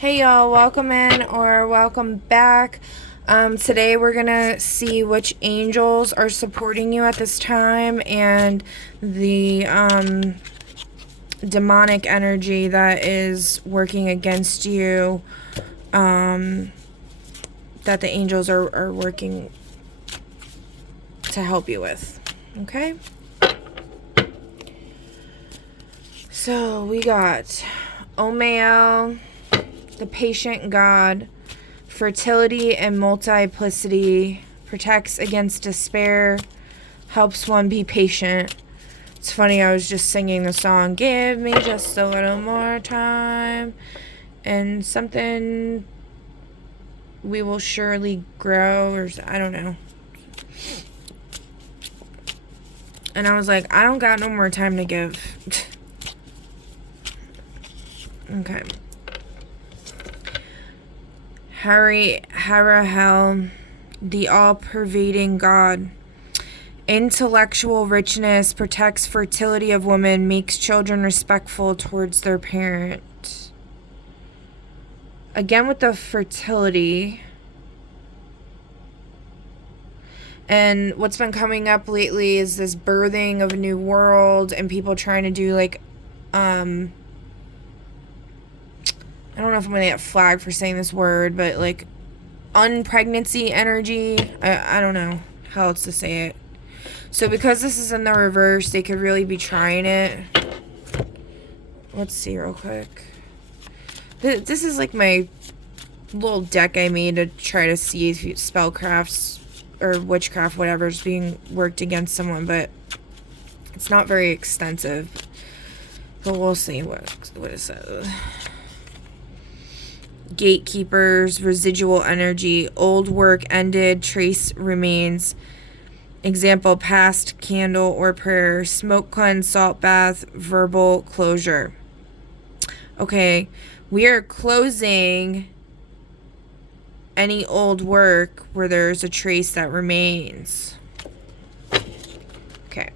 Hey y'all, welcome in or welcome back. Today we're gonna see which angels are supporting you at this time and the demonic energy that is working against you, that the angels are working to help you with. Okay? So we got Omael, the patient god, fertility and multiplicity, protects against despair, helps one be patient. It's funny, I was just singing the song, give me just a little more time, and something we will surely grow, or I don't know. And I was like, I don't got no more time to give. Okay. Harahel, the all-pervading god. Intellectual richness, protects fertility of women, makes children respectful towards their parent. Again with the fertility. And what's been coming up lately is this birthing of a new world and people trying to do like, I don't know if I'm going to get flagged for saying this word, but like unpregnancy energy. I don't know how else to say it. So because this is in the reverse, they could really be trying it. Let's see real quick. This is like my little deck I made to try to see if spellcrafts or witchcraft, whatever, is being worked against someone, but it's not very extensive. But we'll see what it says. Gatekeepers, residual energy, old work ended, trace remains. Example, past candle or prayer, smoke cleanse, salt bath, verbal closure. Okay, we are closing any old work where there's a trace that remains. Okay.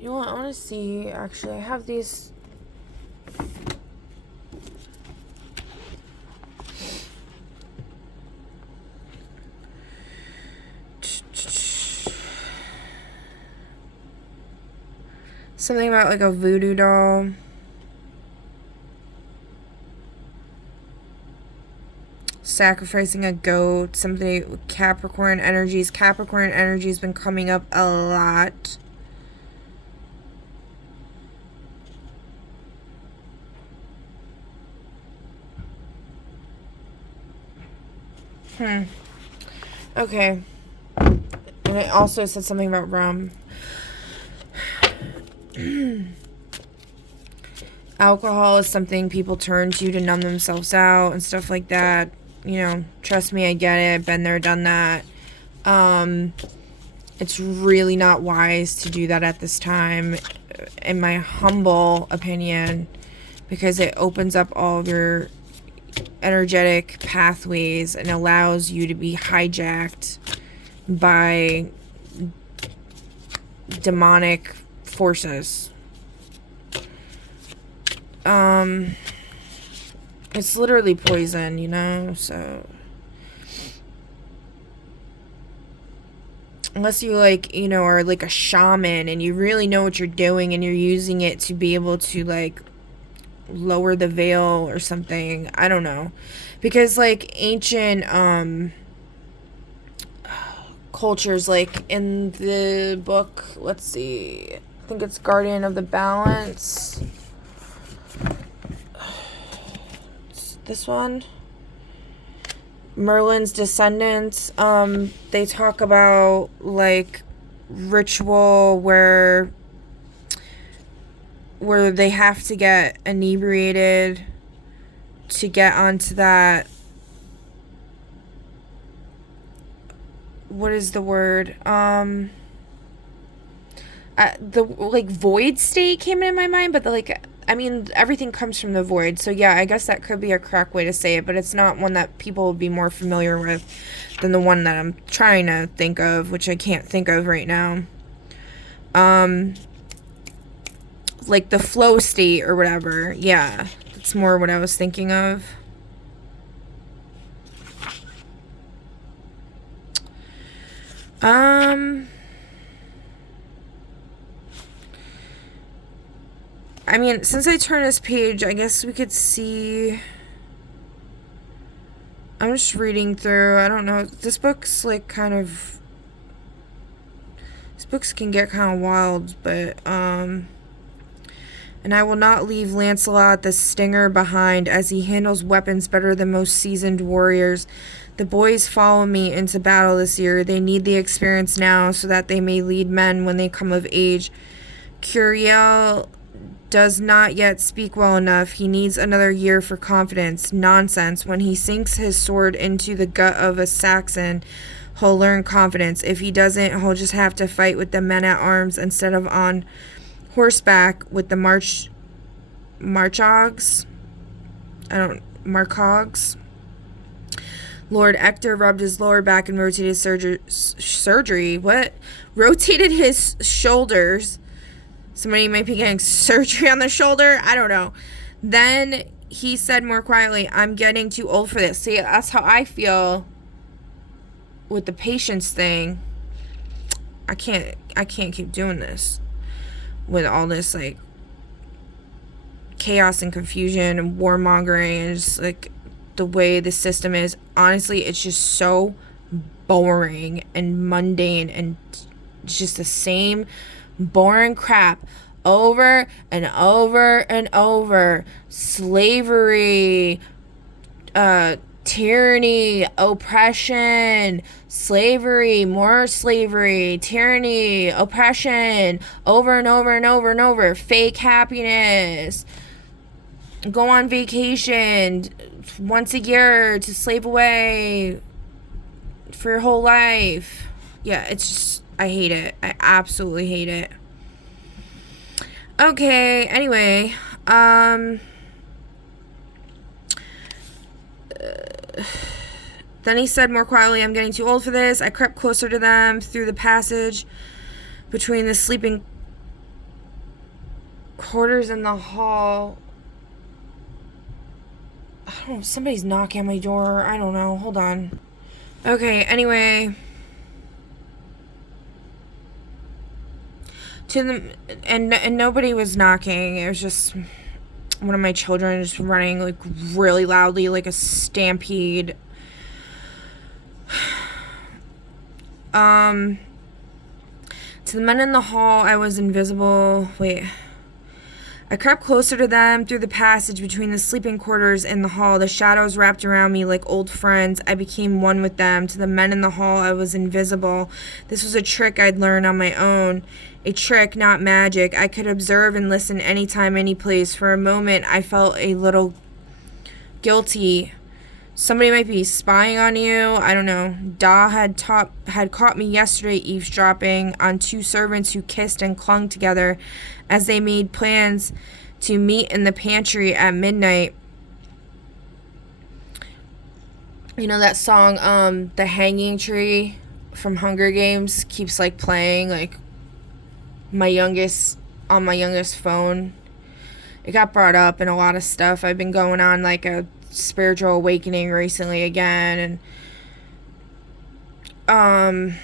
You know what, I want to see, actually, I have these. Something about like a voodoo doll. Sacrificing a goat. Something with Capricorn energies. Capricorn energy has been coming up a lot. Okay. And it also said something about rum. Alcohol is something people turn to numb themselves out and stuff like that. You know, trust me, I get it. Been there, done that. It's really not wise to do that at this time, in my humble opinion, because it opens up all of your energetic pathways and allows you to be hijacked by demonic forces. It's literally poison, you know, so unless you like, you know, are like a shaman and you really know what you're doing and you're using it to be able to like lower the veil or something, I don't know, because like ancient cultures, like in the book, let's see, I think it's Guardian of the Balance, this one, Merlin's Descendants, they talk about like ritual where they have to get inebriated to get onto that, what is the word, the like void state came in my mind, but the like, I mean, everything comes from the void, so yeah, I guess that could be a correct way to say it, but it's not one that people would be more familiar with than the one that I'm trying to think of, which I can't think of right now. like the flow state or whatever. Yeah, that's more what I was thinking of. I mean, since I turned this page, I guess we could see. I'm just reading through. I don't know. This book's like kind of. These books can get kind of wild, but and I will not leave Lancelot the Stinger behind, as he handles weapons better than most seasoned warriors. The boys follow me into battle this year. They need the experience now so that they may lead men when they come of age. Curiel does not yet speak well enough. He needs another year for confidence. Nonsense. When he sinks his sword into the gut of a Saxon, he'll learn confidence. If he doesn't, he'll just have to fight with the men at arms instead of on horseback with the Marchogs. Marcogs. Lord Ector rubbed his lower back and rotated surgery. What? Rotated his shoulders. Somebody might be getting surgery on the shoulder. I don't know. Then he said more quietly, I'm getting too old for this. See, that's how I feel with the patience thing. I can't keep doing this with all this like chaos and confusion and warmongering and just like the way the system is. Honestly, it's just so boring and mundane, and it's just the same boring crap over and over and over. Slavery, tyranny, oppression, slavery, more slavery, tyranny, oppression, over and over and over and over. Fake happiness. Go on vacation once a year to slave away for your whole life. Yeah, it's just, I hate it. I absolutely hate it. Okay, anyway, then he said more quietly, I'm getting too old for this. I crept closer to them through the passage between the sleeping quarters and the hall. I don't know, somebody's knocking on my door. I don't know. Hold on. Okay, anyway. And nobody was knocking. It was just one of my children just running like really loudly, like a stampede. To the men in the hall, I was invisible. Wait. I crept closer to them through the passage between the sleeping quarters and the hall. The shadows wrapped around me like old friends. I became one with them. To the men in the hall, I was invisible. This was a trick I'd learned on my own. A trick, not magic. I could observe and listen anytime, any place. For a moment, I felt a little guilty. Somebody might be spying on you. I don't know. Da had caught me yesterday eavesdropping on two servants who kissed and clung together as they made plans to meet in the pantry at midnight. You know that song, The Hanging Tree from Hunger Games keeps like playing like on my youngest phone. It got brought up in a lot of stuff. I've been going on like a spiritual awakening recently again, and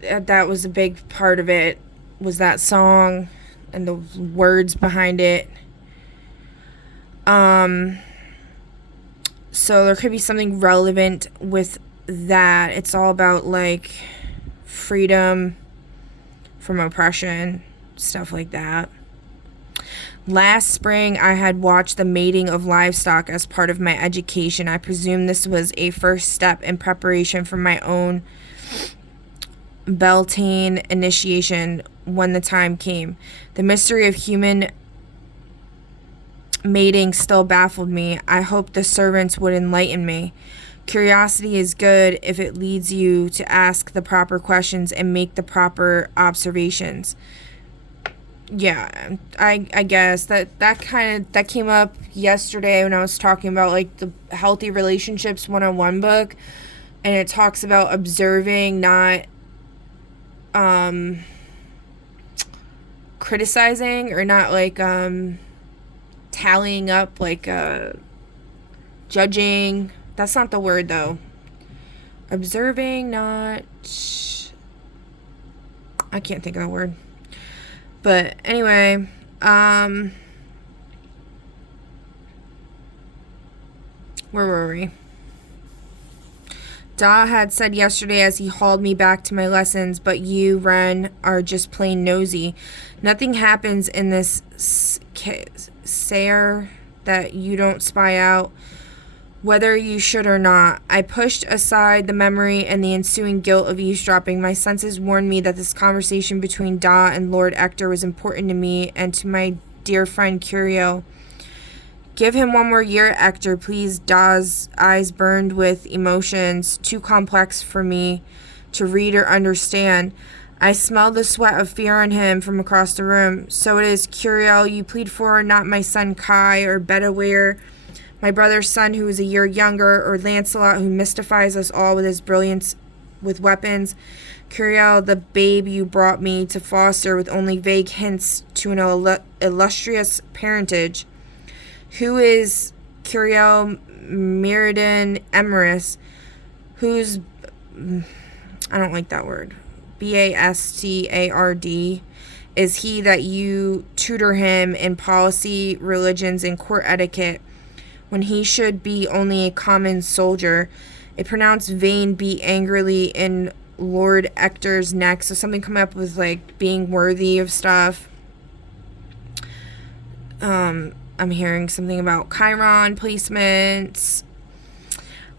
that was a big part of it, was that song and the words behind it. So there could be something relevant with that. It's all about like freedom from oppression, stuff like that. Last spring, I had watched the mating of livestock as part of my education. I presume this was a first step in preparation for my own Beltane initiation when the time came. The mystery of human mating still baffled me. I hoped the servants would enlighten me. Curiosity is good if it leads you to ask the proper questions and make the proper observations. Yeah, I guess that came up yesterday when I was talking about like the Healthy Relationships 101 book, and it talks about criticizing or not like tallying up, like judging. That's not the word though. Observing, not, I can't think of the word. But anyway, where were we? Da had said yesterday as he hauled me back to my lessons, but you, Ren, are just plain nosy. Nothing happens in this Sayer that you don't spy out, whether you should or not. I pushed aside the memory and the ensuing guilt of eavesdropping. My senses warned me that this conversation between Da and Lord Ector was important to me and to my dear friend Curio. Give him one more year, Ector, please. Da's eyes burned with emotions too complex for me to read or understand. I smelled the sweat of fear on him from across the room. So it is, Curio, you plead for not my son Kai or Bedaware, my brother's son who is a year younger, or Lancelot who mystifies us all with his brilliance with weapons. Curio, the babe you brought me to foster with only vague hints to an illustrious parentage. Who is Curio Mirrodin Emeris, who's, I don't like that word, Bastard, is he that you tutor him in policy, religions, and court etiquette, when he should be only a common soldier? A pronounced vein beat angrily in Lord Ector's neck, so something coming up with, like, being worthy of stuff. I'm hearing something about Chiron placements.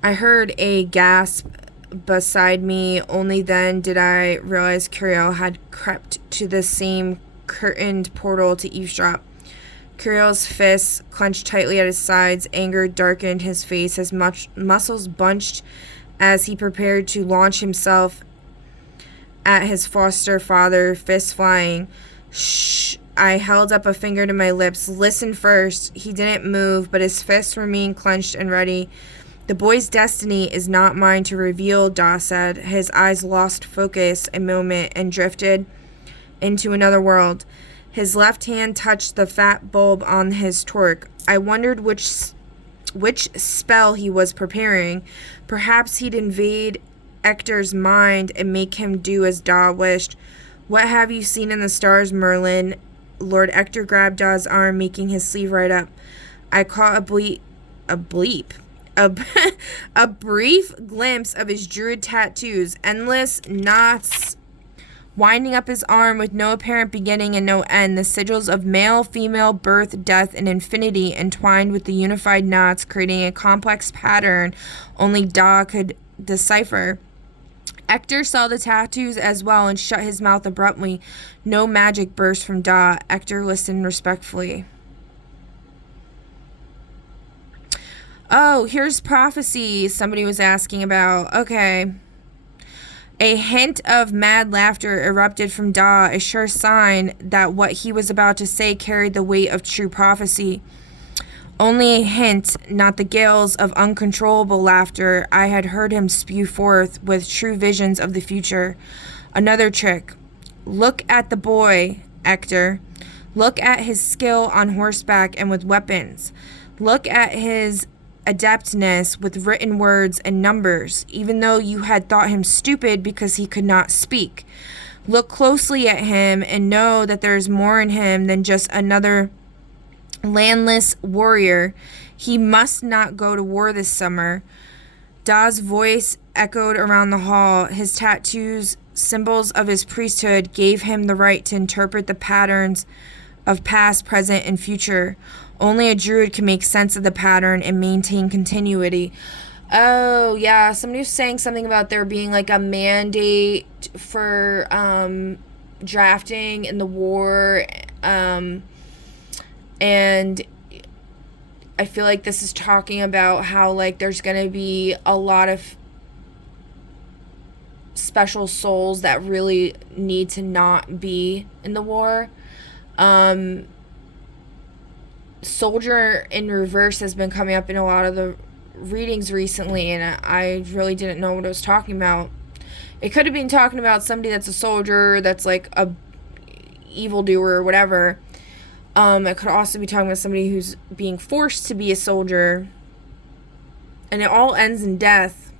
I heard a gasp beside me. Only then did I realize Curio had crept to the same curtained portal to eavesdrop. Curio's fists clenched tightly at his sides. Anger darkened his face. His muscles bunched as he prepared to launch himself at his foster father, fists flying. Shh. I held up a finger to my lips. Listen first. He didn't move, but his fists remained clenched and ready. The boy's destiny is not mine to reveal, Da said. His eyes lost focus a moment and drifted into another world. His left hand touched the fat bulb on his torque. I wondered which spell he was preparing. Perhaps he'd invade Ector's mind and make him do as Da wished. What have you seen in the stars, Merlin? Lord Ector grabbed Da's arm, making his sleeve right up. I caught a brief glimpse of his druid tattoos, endless knots winding up his arm with no apparent beginning and no end, the sigils of male, female, birth, death, and infinity entwined with the unified knots, creating a complex pattern only Da could decipher. Ector saw the tattoos as well and shut his mouth abruptly. No magic burst from Da. Ector listened respectfully. Oh, here's prophecy somebody was asking about. Okay. A hint of mad laughter erupted from Da, a sure sign that what he was about to say carried the weight of true prophecy. Only a hint, not the gales of uncontrollable laughter I had heard him spew forth with true visions of the future. Another trick. Look at the boy, Ector. Look at his skill on horseback and with weapons. Look at his adeptness with written words and numbers, even though you had thought him stupid because he could not speak. Look closely at him and know that there is more in him than just another landless warrior. He must not go to war this summer. Da's voice echoed around the hall. His tattoos, symbols of his priesthood, gave him the right to interpret the patterns of past, present, and future. Only a druid can make sense of the pattern and maintain continuity. Oh, yeah. Somebody was saying something about there being like a mandate for drafting in the war. And I feel like this is talking about how, like, there's going to be a lot of special souls that really need to not be in the war. Soldier in reverse has been coming up in a lot of the readings recently, and I really didn't know what it was talking about. It could have been talking about somebody that's a soldier that's like a evildoer or whatever. It could also be talking about somebody who's being forced to be a soldier. And it all ends in death.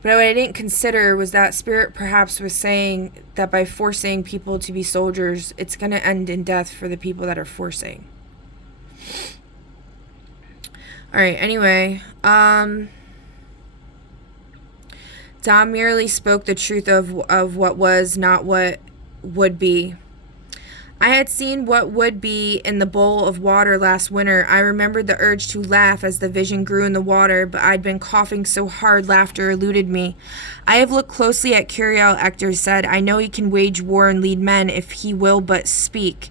But what I didn't consider was that Spirit perhaps was saying that by forcing people to be soldiers, it's going to end in death for the people that are forcing. Alright, anyway. Dom merely spoke the truth of what was, not what would be. I had seen what would be in the bowl of water last winter. I remembered the urge to laugh as the vision grew in the water, but I'd been coughing so hard laughter eluded me. I have looked closely at Curiel, Ector said. I know he can wage war and lead men if he will but speak.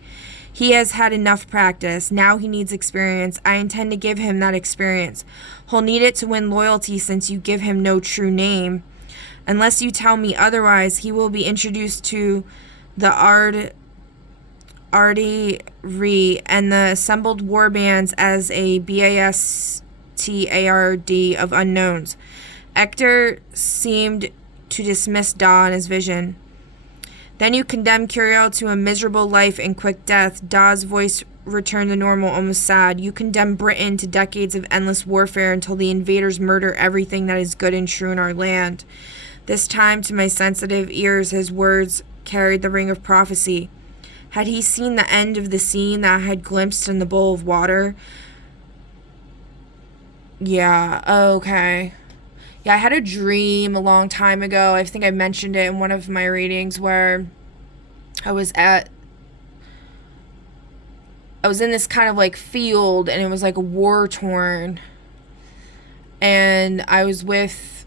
He has had enough practice. Now he needs experience. I intend to give him that experience. He'll need it to win loyalty since you give him no true name. Unless you tell me otherwise, he will be introduced to the Ardari and the assembled war bands as a BASTARD of unknowns. Ector seemed to dismiss Da in his vision. Then you condemn Curiel to a miserable life and quick death. Da's voice returned to normal, almost sad. You condemn Britain to decades of endless warfare until the invaders murder everything that is good and true in our land. This time, to my sensitive ears, his words carried the ring of prophecy. Had he seen the end of the scene that I had glimpsed in the bowl of water? Yeah, okay. Yeah, I had a dream a long time ago. I think I mentioned it in one of my readings where I was in this kind of like field, and it was like war torn. And I was with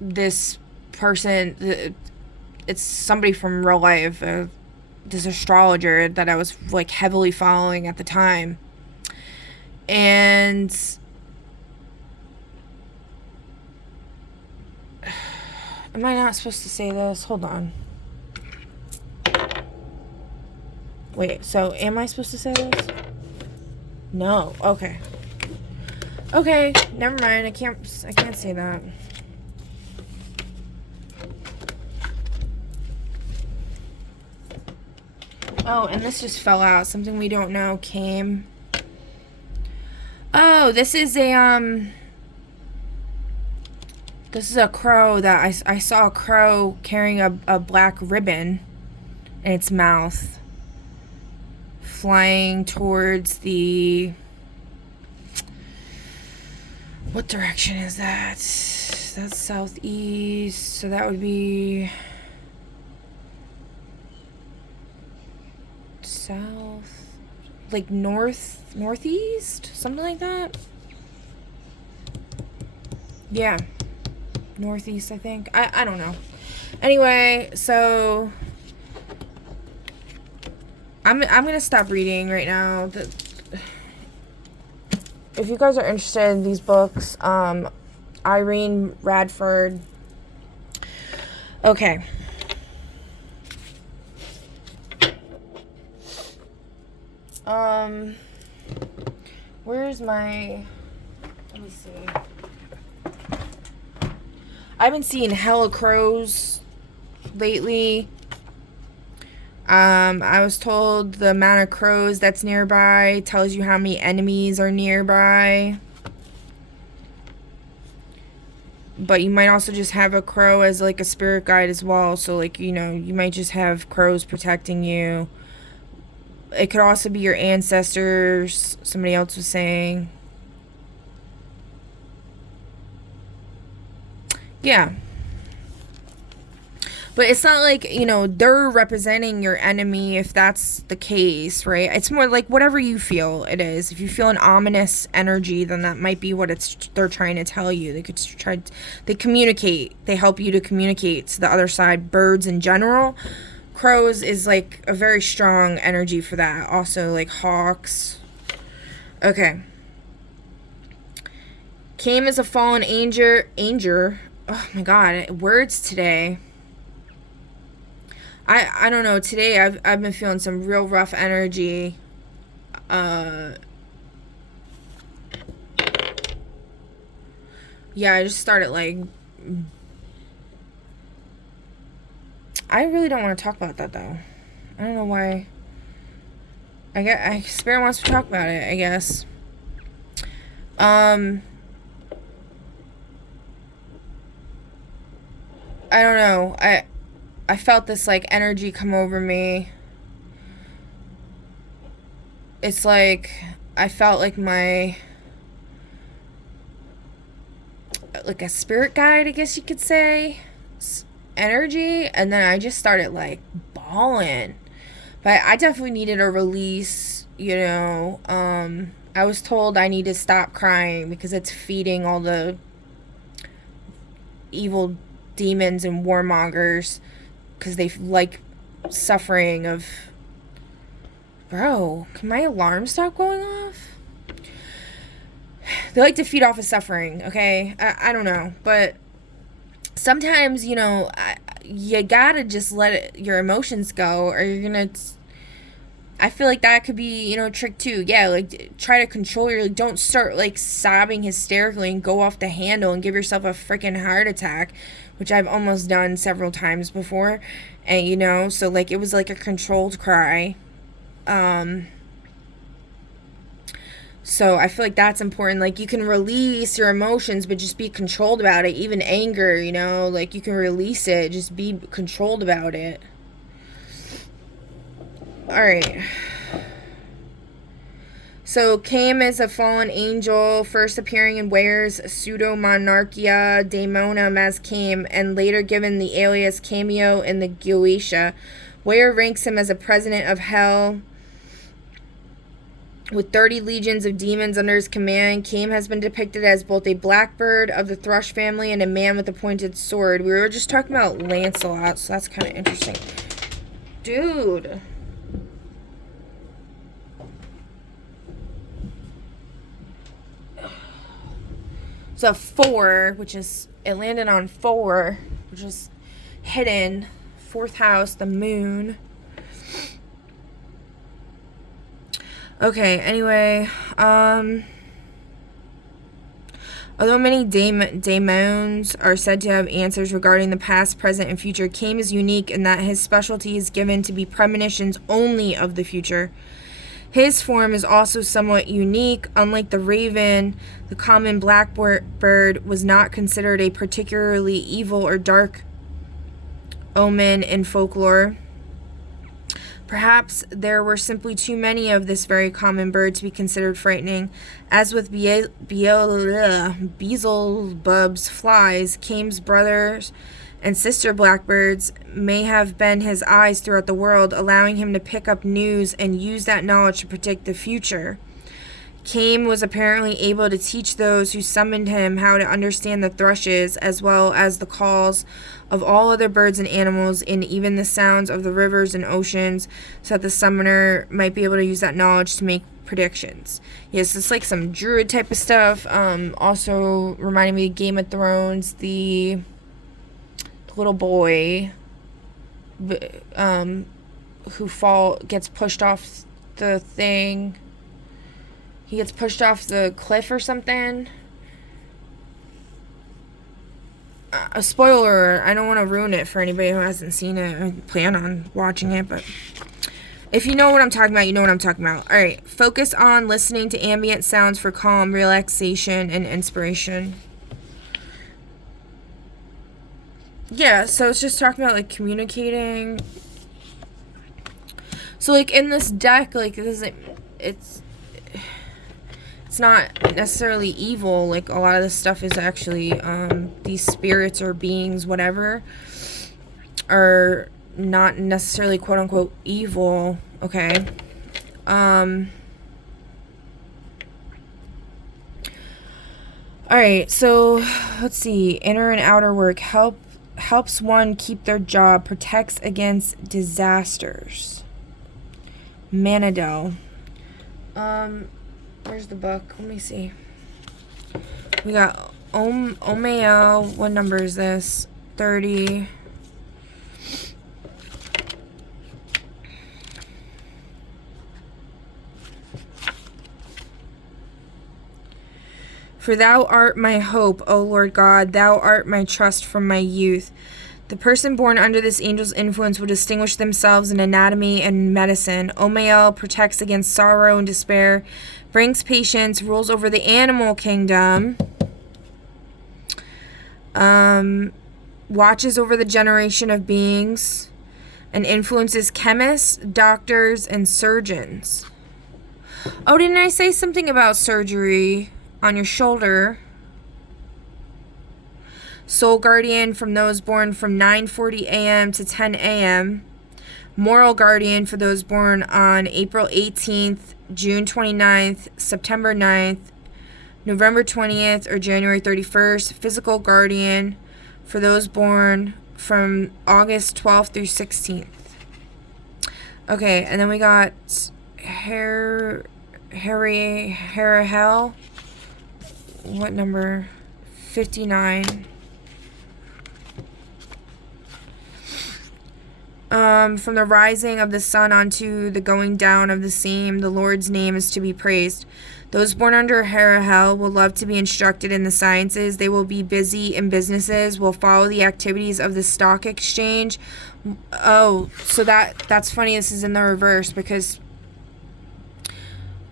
this person. It's somebody from real life, this astrologer that I was like heavily following at the time. And am I not supposed to say this? Hold on. Wait, so am I supposed to say this? No. Okay. Okay, never mind. I can't say that. Oh, and this just fell out. Something we don't know came. Oh, this is a crow that I saw a crow carrying a black ribbon in its mouth, flying towards the... What direction is that? That's southeast, so that would be... south, like northeast, something like that. Yeah, northeast, I think. I don't know. Anyway, so I'm gonna stop reading right now. If you guys are interested in these books, Irene Radford. Okay. Where's my... Let me see. I've been seeing hella crows lately. I was told the amount of crows that's nearby tells you how many enemies are nearby. But you might also just have a crow as like a spirit guide as well. So like, you know, you might just have crows protecting you. It could also be your ancestors, somebody else was saying. Yeah. But it's not like, you know, they're representing your enemy if that's the case, right? It's more like whatever you feel it is. If you feel an ominous energy, then that might be what they're trying to tell you. They communicate. They help you to communicate to the other side. Birds in general. Crows is like a very strong energy for that. Also like hawks. Okay. Came as a fallen angel. Oh my god, words today. I don't know. Today I've been feeling some real rough energy. Yeah, I just started like I really don't want to talk about that, though. I don't know why. Spirit wants to talk about it, I guess. I don't know. I felt this, like, energy come over me. It's like I felt like my, like a spirit guide, I guess you could say, energy, and then I just started like bawling. But I definitely needed a release, you know. I was told I need to stop crying because it's feeding all the evil demons and warmongers because they like suffering of. Bro, can my alarm stop going off? They like to feed off of suffering, okay? I don't know. But sometimes, you know, you gotta just let your emotions go or you're gonna... I feel like that could be, you know, a trick too. Yeah, like, try to control your... Like, don't start, like, sobbing hysterically and go off the handle and give yourself a freaking heart attack, which I've almost done several times before. And, you know, so, like, it was like a controlled cry. So I feel like that's important. Like, you can release your emotions, but just be controlled about it. Even anger, you know, like, you can release it, just be controlled about it. Alright. So Caim is a fallen angel, first appearing in Ware's Pseudo-Monarchia Daemonum as Caim, and later given the alias Cameo in the Goetia. Ware ranks him as a president of Hell with 30 legions of demons under his command. Caim has been depicted as both a blackbird of the thrush family and a man with a pointed sword. We were just talking about Lancelot, so that's kind of interesting. Dude. So 4, which is, it landed on 4, which is hidden. 4th house, the moon. Okay, anyway, although many daemons are said to have answers regarding the past, present, and future, Caim is unique in that his specialty is given to be premonitions only of the future. His form is also somewhat unique. Unlike the raven, the common blackbird was not considered a particularly evil or dark omen in folklore. Perhaps there were simply too many of this very common bird to be considered frightening. As with Beelzebub's flies, Caim's brothers and sister blackbirds may have been his eyes throughout the world, allowing him to pick up news and use that knowledge to predict the future. Caim was apparently able to teach those who summoned him how to understand the thrushes, as well as the calls of all other birds and animals, and even the sounds of the rivers and oceans, so that the summoner might be able to use that knowledge to make predictions. Yes, it's like some druid type of stuff. Also reminding me of Game of Thrones, the little boy who gets pushed off the thing. He gets pushed off the cliff or something. A spoiler, I don't want to ruin it for anybody who hasn't seen it or plan on watching it, but if you know what I'm talking about, you know what I'm talking about. Alright, focus on listening to ambient sounds for calm, relaxation, and inspiration. Yeah, so it's just talking about, like, communicating. So, like, in this deck, like, it's not necessarily evil. Like, a lot of this stuff is actually, these spirits or beings, whatever, are not necessarily quote-unquote evil, okay? Alright, so, let's see. Inner and outer work. Helps one keep their job. Protects against disasters. Manadel. Where's the book? Let me see. We got Omeo. What number is this? 30. For thou art my hope, O Lord God. Thou art my trust from my youth. The person born under this angel's influence will distinguish themselves in anatomy and medicine. Omael protects against sorrow and despair, brings patience, rules over the animal kingdom, watches over the generation of beings, and influences chemists, doctors, and surgeons. Oh, didn't I say something about surgery on your shoulder? Soul guardian from those born from 9:40 a.m. to 10 a.m. Moral guardian for those born on April 18th, June 29th, September 9th, November 20th, or January 31st. Physical guardian for those born from August 12th through 16th. Okay, and then we got Harahel. What number? 59. From the rising of the sun unto the going down of the same, the Lord's name is to be praised. Those born under Harahel will love to be instructed in the sciences. They will be busy in businesses, will follow the activities of the stock exchange. Oh, so that's funny. This is in the reverse because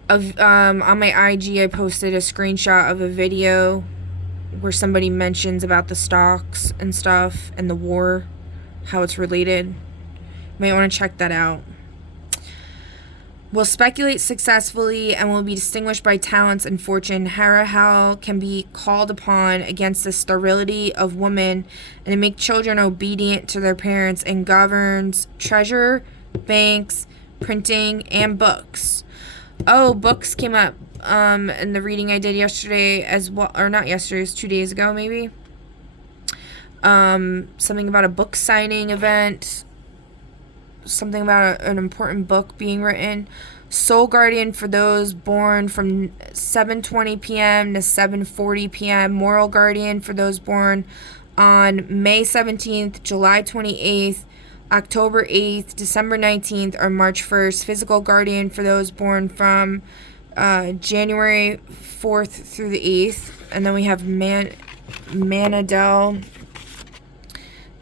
of on my IG I posted a screenshot of a video where somebody mentions about the stocks and stuff and the war, how it's related. You might want to check that out. Will speculate successfully and will be distinguished by talents and fortune. Harahel can be called upon against the sterility of women and to make children obedient to their parents, and governs treasure, banks, printing, and books. Oh, books came up in the reading I did yesterday as well, or not yesterday, it was 2 days ago maybe. Something about a book signing event. Something about an important book being written. Soul guardian for those born from 7:20 p.m. to 7:40 p.m. Moral guardian for those born on May 17th, July 28th, October 8th, December 19th, or March 1st. Physical guardian for those born from January 4th through the 8th. And then we have Manadel.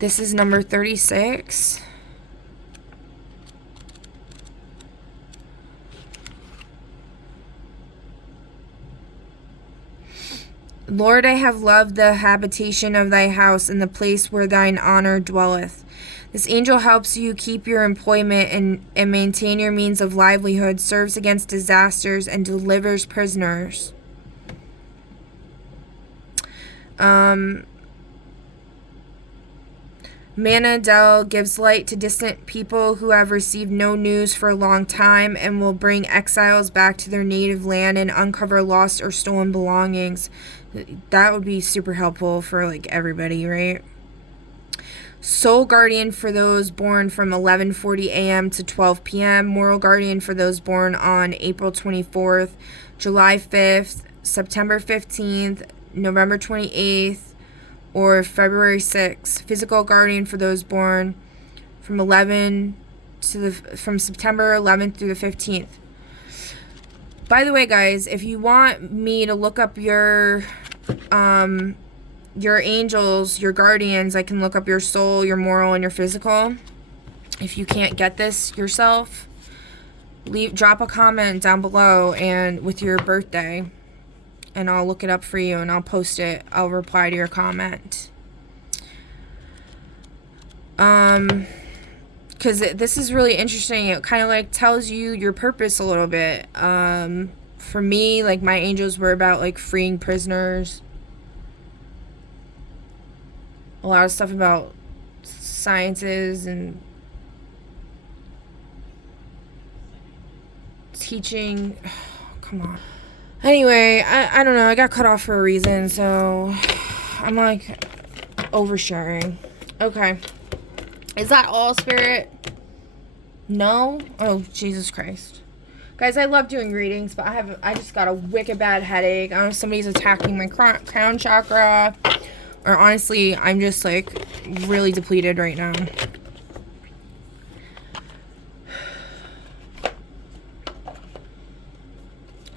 This is number 36. Lord, I have loved the habitation of thy house and the place where thine honor dwelleth. This angel helps you keep your employment and maintain your means of livelihood, serves against disasters, and delivers prisoners. Manadel gives light to distant people who have received no news for a long time, and will bring exiles back to their native land and uncover lost or stolen belongings. That would be super helpful for like everybody, right? Soul guardian for those born from 11:40 a.m. to 12 p.m. Moral guardian for those born on April 24th, July 5th, September 15th, November 28th, or February 6th. Physical guardian for those born from from September 11th through the 15th. By the way, guys, if you want me to look up your angels, your guardians, I can look up your soul, your moral, and your physical. If you can't get this yourself, drop a comment down below and with your birthday, and I'll look it up for you and I'll post it. I'll reply to your comment. Because this is really interesting. It kind of like tells you your purpose a little bit. For me, like my angels were about like freeing prisoners. A lot of stuff about sciences and teaching. Come on. Anyway, I don't know. I got cut off for a reason, so I'm like oversharing. Okay. Is that all, Spirit? No? Oh, Jesus Christ. Guys, I love doing readings, but I just got a wicked bad headache. I don't know if somebody's attacking my crown chakra. Or honestly, I'm just like really depleted right now.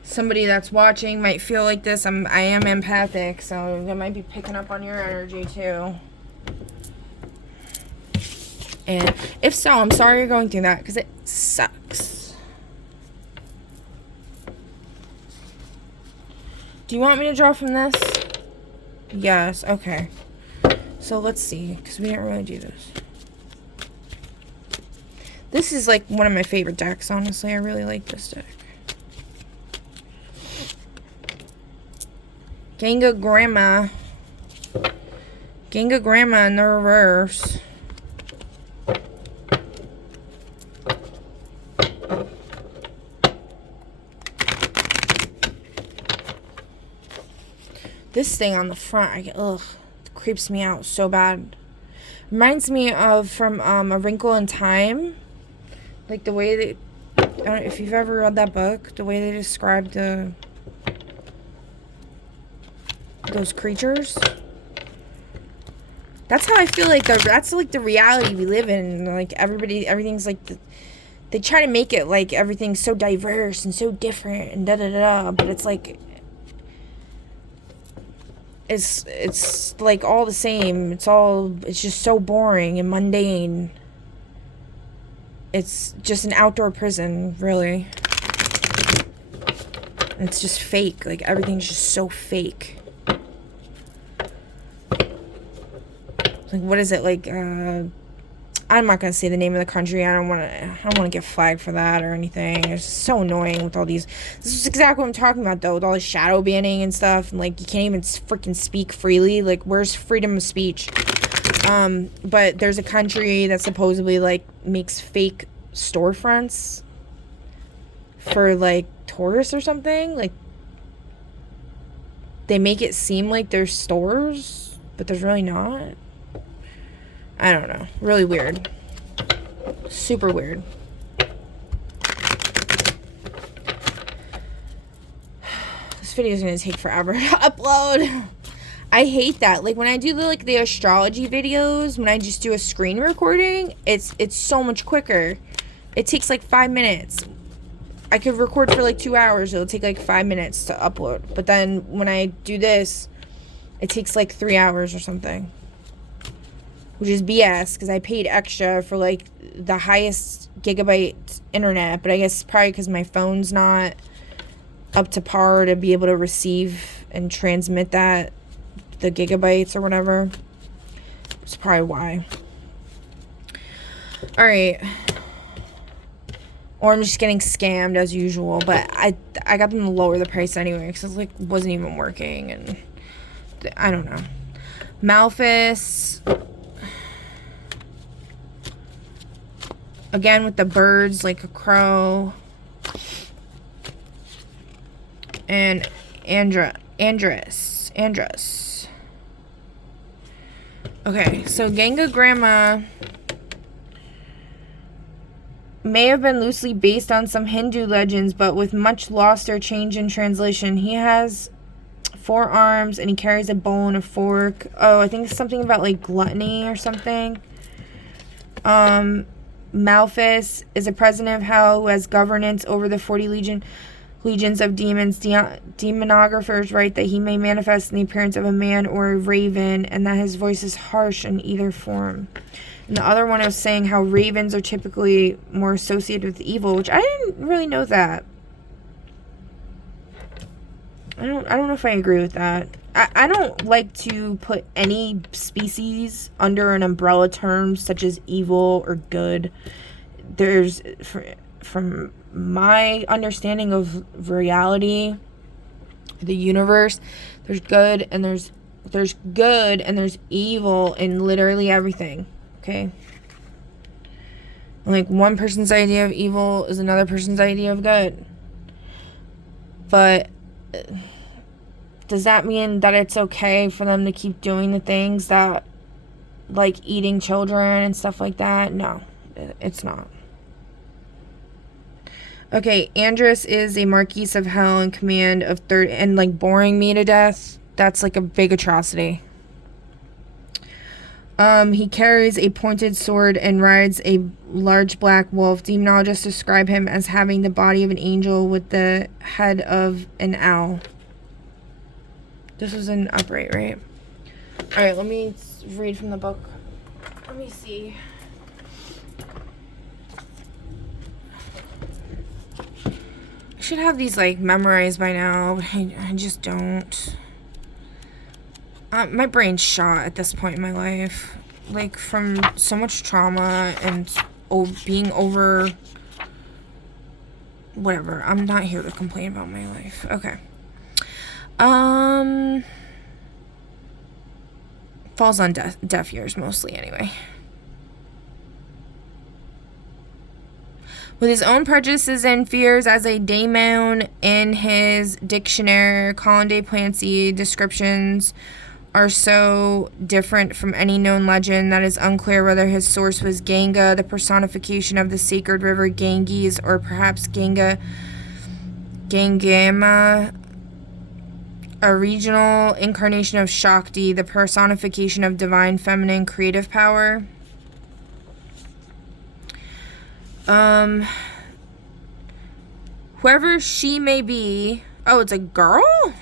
Somebody that's watching might feel like this. I am empathic, so I might be picking up on your energy too. And if so, I'm sorry you're going through that, because it sucks. Do you want me to draw from this? Yes, okay. So let's see, because we didn't really do this. This is like one of my favorite decks, honestly. I really like this deck. Gengar Grandma. Gengar Grandma in the reverse. This thing on the front, ugh, it creeps me out so bad. Reminds me of from A Wrinkle in Time. Like the way they, I don't know if you've ever read that book, the way they described those creatures. That's how I feel like that's like the reality we live in. Like everything's like they try to make it like everything's so diverse and so different and da da da, but it's like it's like all the same. It's just so boring and mundane. It's just an outdoor prison, really. It's just fake. Like everything's just so fake. Like what is it like? I'm not gonna say the name of the country. I don't want to get flagged for that or anything. It's so annoying with all these. This is exactly what I'm talking about, though, with all the shadow banning and stuff. And like you can't even freaking speak freely. Like where's freedom of speech? But there's a country that supposedly like makes fake storefronts for like tourists or something. Like they make it seem like there's stores, but there's really not. I don't know. Really weird. Super weird. This video is going to take forever to upload. I hate that. Like when I do the astrology videos, when I just do a screen recording, it's so much quicker. It takes like 5 minutes. I could record for like 2 hours. It'll take like 5 minutes to upload. But then when I do this, it takes like 3 hours or something. Which is BS, because I paid extra for like the highest gigabyte internet, but I guess probably because my phone's not up to par to be able to receive and transmit the gigabytes or whatever. That's probably why. Alright. Or I'm just getting scammed as usual, but I got them to lower the price anyway, because it wasn't even working, and I don't know. Malphus. Again with the birds, like a crow. And Andrus. Okay, so Gengar Grandma may have been loosely based on some Hindu legends, but with much lost or change in translation. He has 4 arms, and he carries a bowl and a fork. Oh, I think it's something about, like, gluttony or something. Malphus is a president of hell who has governance over the 40 legions of demons. Demonographers write that he may manifest in the appearance of a man or a raven, and that his voice is harsh in either form. And the other one was saying how ravens are typically more associated with evil, which I didn't really know that. I don't know if I agree with that. I don't like to put any species under an umbrella term such as evil or good. There's, from my understanding of reality, the universe, there's good and there's evil in literally everything. Okay? Like one person's idea of evil is another person's idea of good. But does that mean that it's okay for them to keep doing the things that, like eating children and stuff like that? No, it's not. Okay, Andrus is a Marquis of Hell in command of and like boring me to death. That's like a big atrocity. He carries a pointed sword and rides a large black wolf. Demonologists describe him as having the body of an angel with the head of an owl. This was an upright, right? Alright, let me read from the book. Let me see. should have these, like, memorized by now, but I just don't. My brain's shot at this point in my life. Like, from so much trauma and being over... Whatever. I'm not here to complain about my life. Okay. Falls on deaf ears mostly, anyway. With his own prejudices and fears as a daemon in his dictionary, Colin de Plancy descriptions are so different from any known legend that it's unclear whether his source was Ganga, the personification of the sacred river Ganges, or perhaps Gangama, a regional incarnation of Shakti, the personification of divine feminine creative power. Whoever she may be... Oh, it's a girl?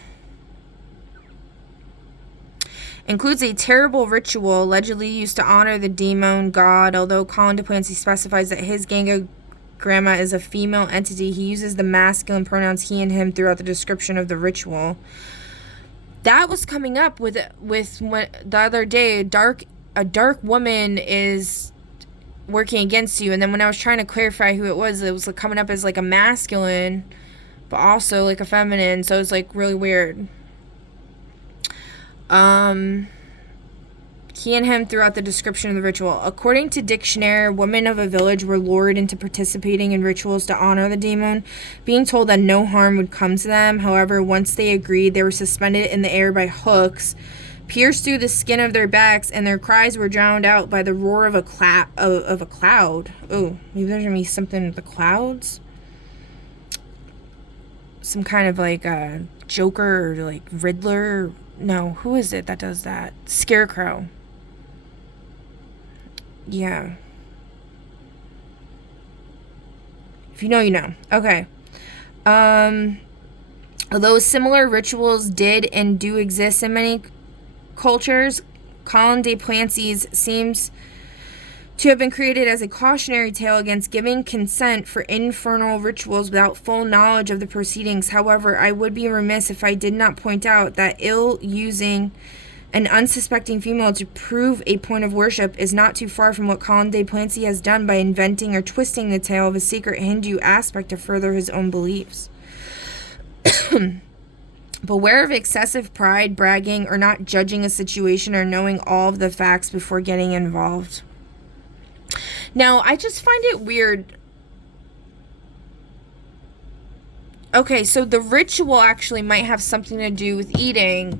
Includes a terrible ritual allegedly used to honor the demon god. Although Colin de Plancy specifies that his Ganga grandma is a female entity, he uses the masculine pronouns he and him throughout the description of the ritual. That was coming up with when the other day, a dark woman is working against you, and then when I was trying to clarify who it was like coming up as like a masculine, but also like a feminine, so it's like really weird. He and him throughout the description of the ritual. According to dictionary, women of a village were lured into participating in rituals to honor the demon, being told that no harm would come to them. However, once they agreed, they were suspended in the air by hooks, pierced through the skin of their backs, and their cries were drowned out by the roar of a cloud. Oh, maybe there's gonna be something with the clouds. Some kind of like a Joker or like Riddler. No, who is it that does that? Scarecrow. Yeah. If you know, you know. Okay. Although similar rituals did and do exist in many cultures, Colin de Plancy's seems to have been created as a cautionary tale against giving consent for infernal rituals without full knowledge of the proceedings. However, I would be remiss if I did not point out that ill-using an unsuspecting female to prove a point of worship is not too far from what Colin de Plancy has done by inventing or twisting the tale of a secret Hindu aspect to further his own beliefs. Beware of excessive pride, bragging, or not judging a situation or knowing all of the facts before getting involved. Now, I just find it weird. Okay, so the ritual actually might have something to do with eating.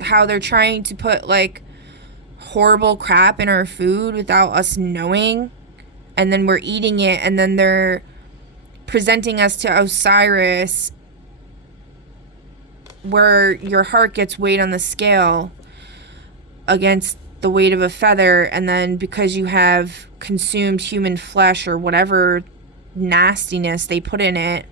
How they're trying to put, like, horrible crap in our food without us knowing. And then we're eating it, and then they're presenting us to Osiris, where your heart gets weighed on the scale against the weight of a feather, and then because you have consumed human flesh or whatever nastiness they put in it,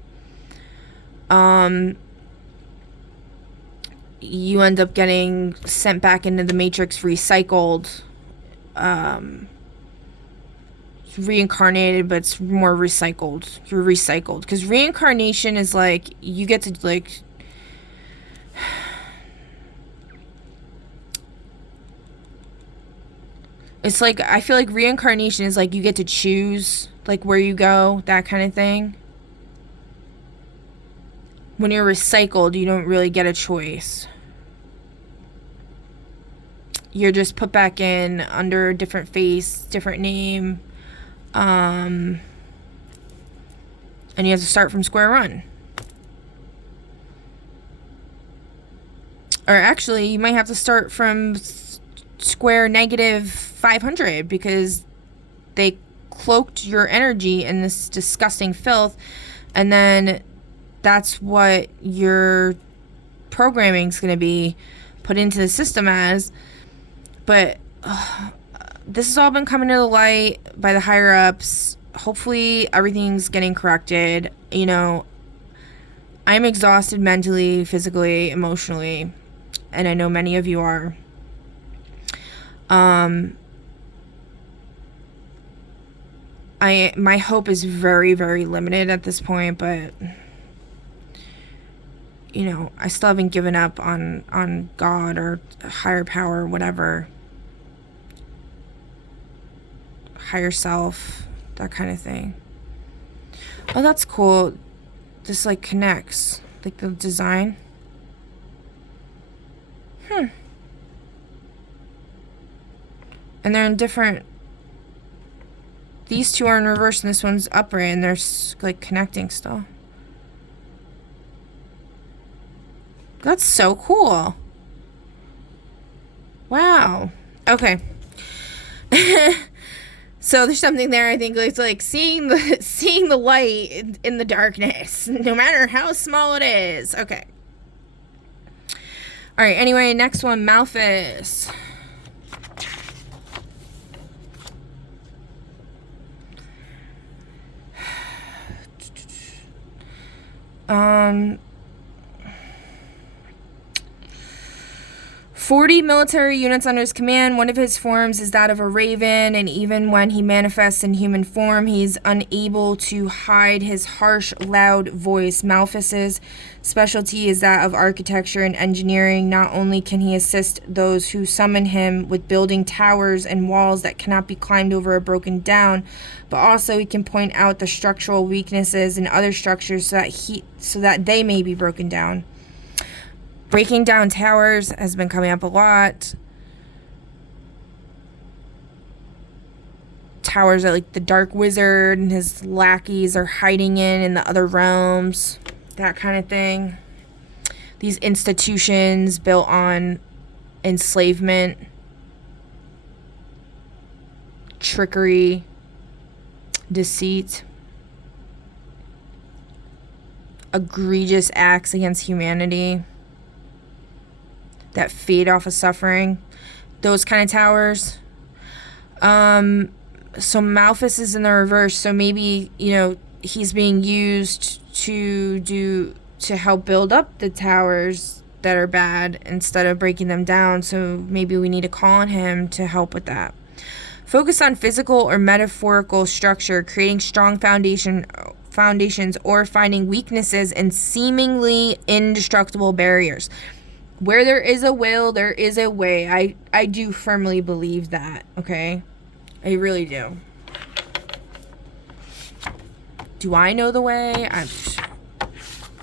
you end up getting sent back into the Matrix, recycled, reincarnated, but it's more recycled. You're recycled, because reincarnation is like, you get to, like, it's like, I feel like reincarnation is like you get to choose, like, where you go, that kind of thing. When you're recycled, you don't really get a choice. You're just put back in under a different face, different name. And you have to start from square one. Or actually, you might have to start from square negative 500, because they cloaked your energy in this disgusting filth, and then that's what your programming is going to be put into the system as. But this has all been coming to the light by the higher ups. Hopefully everything's getting corrected. You know, I'm exhausted mentally, physically, emotionally, and I know many of you are. my hope is very, very limited at this point, but you know, I still haven't given up on God or higher power, whatever. Higher self, that kind of thing. Oh, that's cool. This like connects, like the design. And they're in different. These two are in reverse and this one's upright, and they're like connecting still. That's so cool. Wow. Okay. So there's something there. I think it's like seeing the light in the darkness, no matter how small it is. Okay. All right. Anyway, next one, Malphas. Um. 40 military units under his command. One of his forms is that of a raven, and even when he manifests in human form, he's unable to hide his harsh, loud voice. Malphas's specialty is that of architecture and engineering. Not only can he assist those who summon him with building towers and walls that cannot be climbed over or broken down, but also he can point out the structural weaknesses in other structures so that they may be broken down. Breaking down towers has been coming up a lot. Towers that like the Dark Wizard and his lackeys are hiding in the other realms. That kind of thing. These institutions built on enslavement, trickery, deceit, egregious acts against humanity that feed off of suffering, those kind of towers. So Malphas is in the reverse, so maybe, you know, he's being used to help build up the towers that are bad instead of breaking them down, so maybe we need to call on him to help with that. Focus on physical or metaphorical structure, creating strong foundations, or finding weaknesses in seemingly indestructible barriers. Where there is a will, there is a way. I do firmly believe that, okay? I really do. Do I know the way?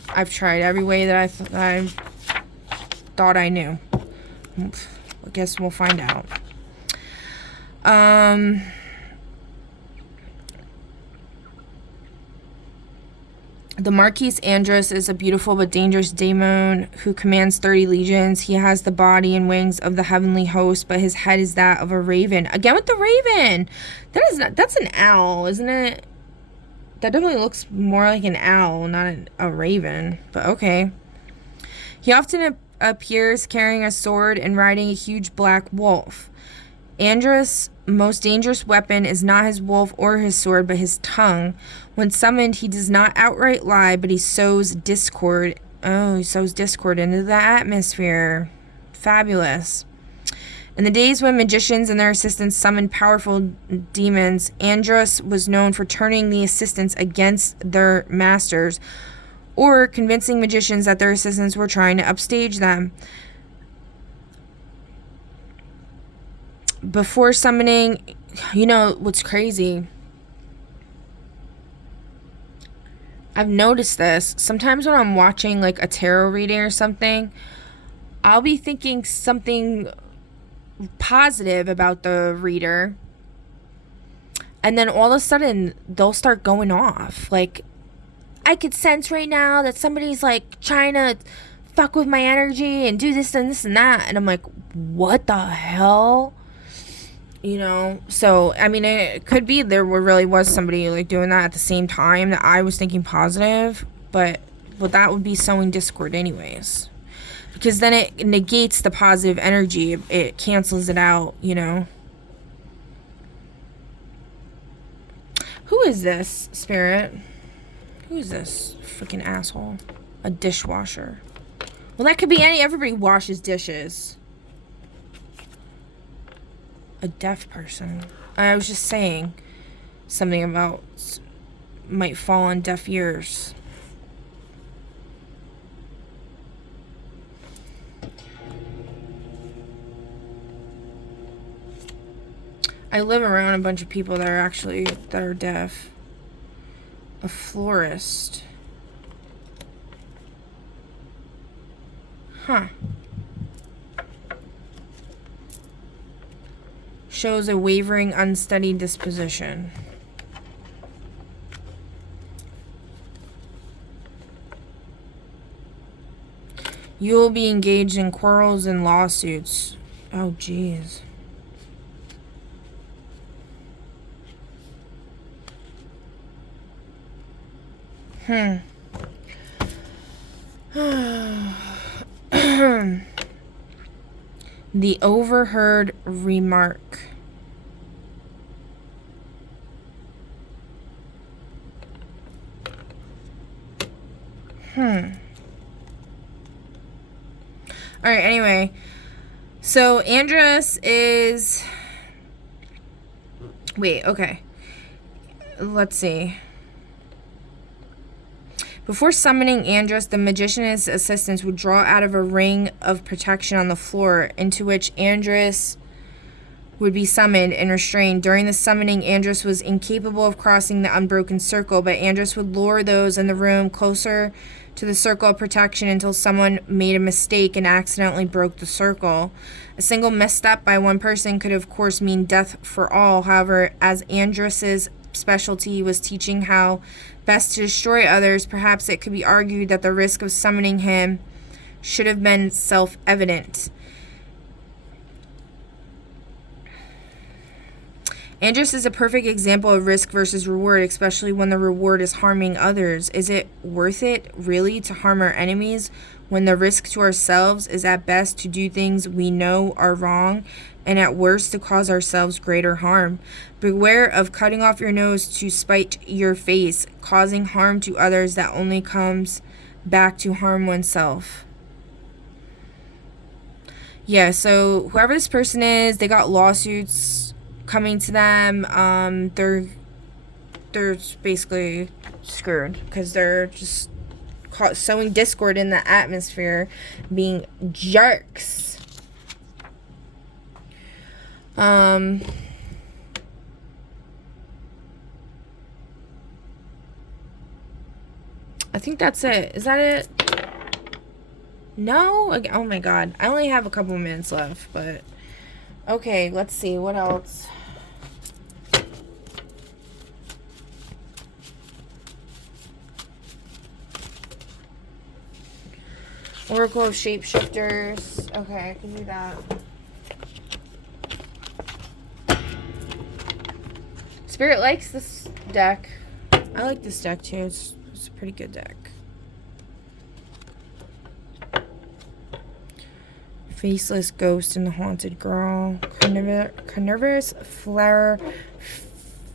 I've tried every way that I thought I knew. I guess we'll find out. The Marquis Andros is a beautiful but dangerous daemon who commands 30 legions. He has the body and wings of the heavenly host, but his head is that of a raven. Again with the raven! That's an owl, isn't it? That definitely looks more like an owl, not a raven. But okay. He often appears carrying a sword and riding a huge black wolf. Andros' most dangerous weapon is not his wolf or his sword, but his tongue. When summoned, he does not outright lie, but he sows discord. Oh, he sows discord into the atmosphere. Fabulous. In the days when magicians and their assistants summoned powerful demons, Andros was known for turning the assistants against their masters, or convincing magicians that their assistants were trying to upstage them. Before summoning, you know what's crazy? I've noticed this. Sometimes when I'm watching like a tarot reading or something, I'll be thinking something positive about the reader, and then all of a sudden they'll start going off. Like, I could sense right now that somebody's like trying to fuck with my energy and do this and this and that, and I'm like, what the hell? You know, so I mean, it could be there really was somebody like doing that at the same time that I was thinking positive, but that would be sowing discord anyways, because then it negates the positive energy. It cancels it out, you know. Who is this spirit? Who is this freaking asshole? A dishwasher. Well, that could be everybody washes dishes. A deaf person. I was just saying. something about might fall on deaf ears. I live around a bunch of people that are deaf. A florist. Huh. Shows a wavering, unsteady disposition. You will be engaged in quarrels and lawsuits. Oh, jeez. The overheard remark. Alright, anyway. So, Andros is... Wait, okay. Let's see. Before summoning Andros, the magician and his assistants would draw out of a ring of protection on the floor, into which Andros would be summoned and restrained. During the summoning, Andros was incapable of crossing the unbroken circle, but Andros would lure those in the room closer to the circle of protection until someone made a mistake and accidentally broke the circle. A single misstep by one person could, of course, mean death for all. However, as Andros's specialty was teaching how best to destroy others, perhaps it could be argued that the risk of summoning him should have been self-evident. Andros is a perfect example of risk versus reward, especially when the reward is harming others. Is it worth it, really, to harm our enemies when the risk to ourselves is at best to do things we know are wrong, and at worst to cause ourselves greater harm? Beware of cutting off your nose to spite your face, causing harm to others that only comes back to harm oneself. Yeah, so whoever this person is, they got lawsuits coming to them. They're basically screwed because they're just sowing discord in the atmosphere, being jerks. I think that's it. Is that it? No? Oh my god. I only have a couple minutes left, but... Okay, let's see. What else? Oracle of Shapeshifters. Okay, I can do that. Spirit likes this deck. I like this deck too. It's a pretty good deck. Faceless Ghost and the Haunted Girl. Carnivorous Flare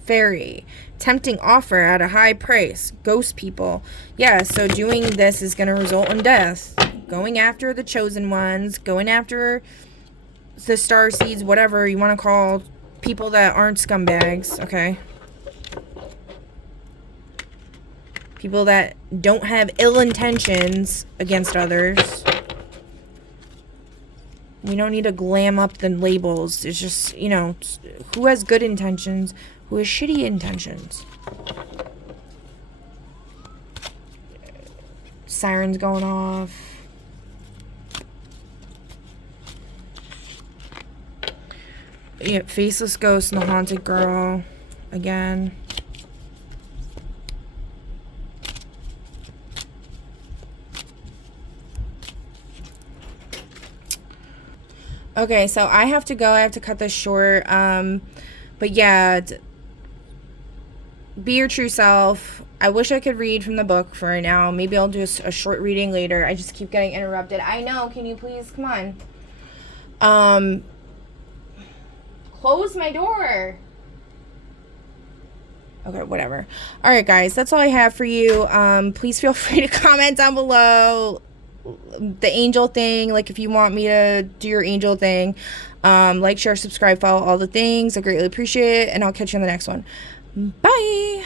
Fairy. Tempting offer at a high price. Ghost people. Yeah, so doing this is going to result in death. Going after the chosen ones. Going after the star seeds. Whatever you want to call people that aren't scumbags. Okay. People that don't have ill intentions against others. We don't need to glam up the labels. It's just, you know, who has good intentions, who has shitty intentions. Sirens going off. Yeah, Faceless Ghost and the Haunted Girl. Again. Okay, so I have to go. I have to cut this short. But yeah, be your true self. I wish I could read from the book for right now. Maybe I'll do a short reading later. I just keep getting interrupted. I know. Can you please come on? Close my door. Okay, whatever. All right, guys, that's all I have for you. Please feel free to comment down below the angel thing, like if you want me to do your angel thing. Like, share, subscribe, follow, all the things. I greatly appreciate it, and I'll catch you on the next one. Bye.